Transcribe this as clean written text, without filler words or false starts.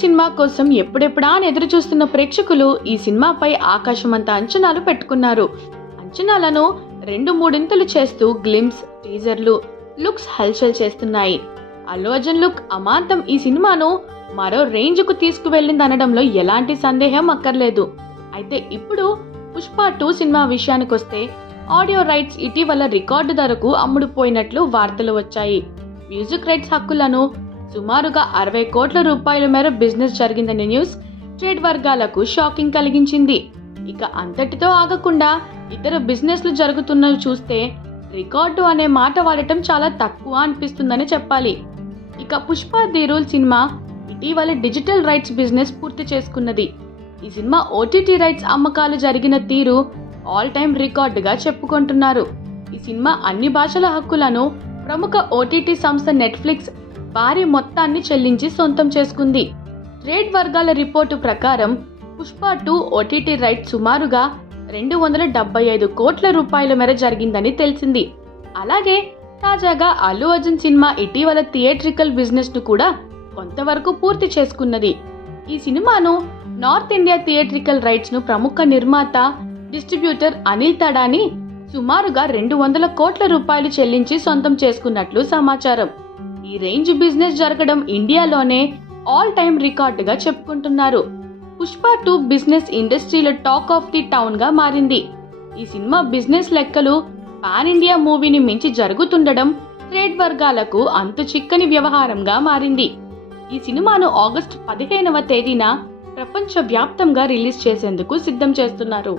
Cinema కోసం ఎప్పుడెప్పుడా అని ఎదురు చూస్తున్న ప్రేక్షకులు ఈ సినిమాపై ఆకాశమంత అంచనాలు పెట్టుకున్నారు. అంచనాలను 2-3 చేస్తూ గ్లిమ్స్, టీజర్లు, లుక్స్ హల్చల్ చేస్తున్నాయి. అల్లు అర్జున్ లుక్ అమాంతం ఈ సినిమాను మరో రేంజ్కు తీసుకువెళ్ళిందనడంలో ఎలాంటి సందేహం అక్కర్లేదు. అయితే ఇప్పుడు పుష్ప 2 సినిమా విషయానికొస్తే ఆడియో రైట్స్ ఇటీవల రికార్డు ధరకు అమ్ముడుపోయినట్లు వార్తలు వచ్చాయి. మ్యూజిక్ రైట్స్ హక్కులను సుమారుగా 60 కోట్ల రూపాయల మేర బిజినెస్ జరిగిందనే న్యూస్ ట్రేడ్ వర్గాలకు షాకింగ్ కలిగించింది. ఇక అంతటితో ఆగకుండా ఇతర బిజినెస్లు జరుగుతున్నవి చూస్తే రికార్డు అనే మాట వాడటం చాలా తక్కువ అనిపిస్తుందని చెప్పాలి. ఇక పుష్ప ది రూల్ సినిమా ఇటీవల డిజిటల్ రైట్స్ బిజినెస్ పూర్తి చేసుకున్నది. ఈ సినిమా ఓటీటీ రైట్స్ అమ్మకాలు జరిగిన తీరు ఆల్ టైమ్ రికార్డుగా చెప్పుకుంటున్నారు. ఈ సినిమా అన్ని భాషల హక్కులను ప్రముఖ ఓటీటీ సంస్థ నెట్ఫ్లిక్స్ భారీ మొత్తాన్ని చెల్లించి సొంతం చేసుకుంది. ట్రేడ్ వర్గాల రిపోర్టు ప్రకారం పుష్ప 2 ఓటీటీ రైట్ సుమారుగా 275 కోట్ల రూపాయల మేర జరిగిందని తెలిసింది. అలాగే తాజాగా అల్లు అర్జున్ సినిమా ఇటీవల థియేట్రికల్ బిజినెస్ ను కూడా కొంతవరకు పూర్తి చేసుకున్నది. ఈ సినిమాను నార్త్ ఇండియా థియేట్రికల్ రైట్స్ ను ప్రముఖ నిర్మాత, డిస్ట్రిబ్యూటర్ అనిల్ తడాని సుమారుగా 200 కోట్ల రూపాయలు చెల్లించి సొంతం చేసుకున్నట్లు సమాచారం. ఈ రేంజ్ బిజినెస్ జరగడం ఇండియాలోనే ఆల్ టైమ్ రికార్డుగా చెప్పుకుంటున్నారు. పుష్ప 2 బిజినెస్ ఇండస్ట్రీలో టాక్ ఆఫ్ ది టౌన్ గా మారింది. ఈ సినిమా బిజినెస్ లెక్కలు పాన్ ఇండియా మూవీని మించి జరుగుతుండడం ట్రేడ్ వర్గాలకు అంతు చిక్కని వ్యవహారంగా మారింది. ఈ సినిమాను ఆగస్టు 15వ తేదీన ప్రపంచ వ్యాప్తంగా రిలీజ్ చేసేందుకు సిద్ధం చేస్తున్నారు.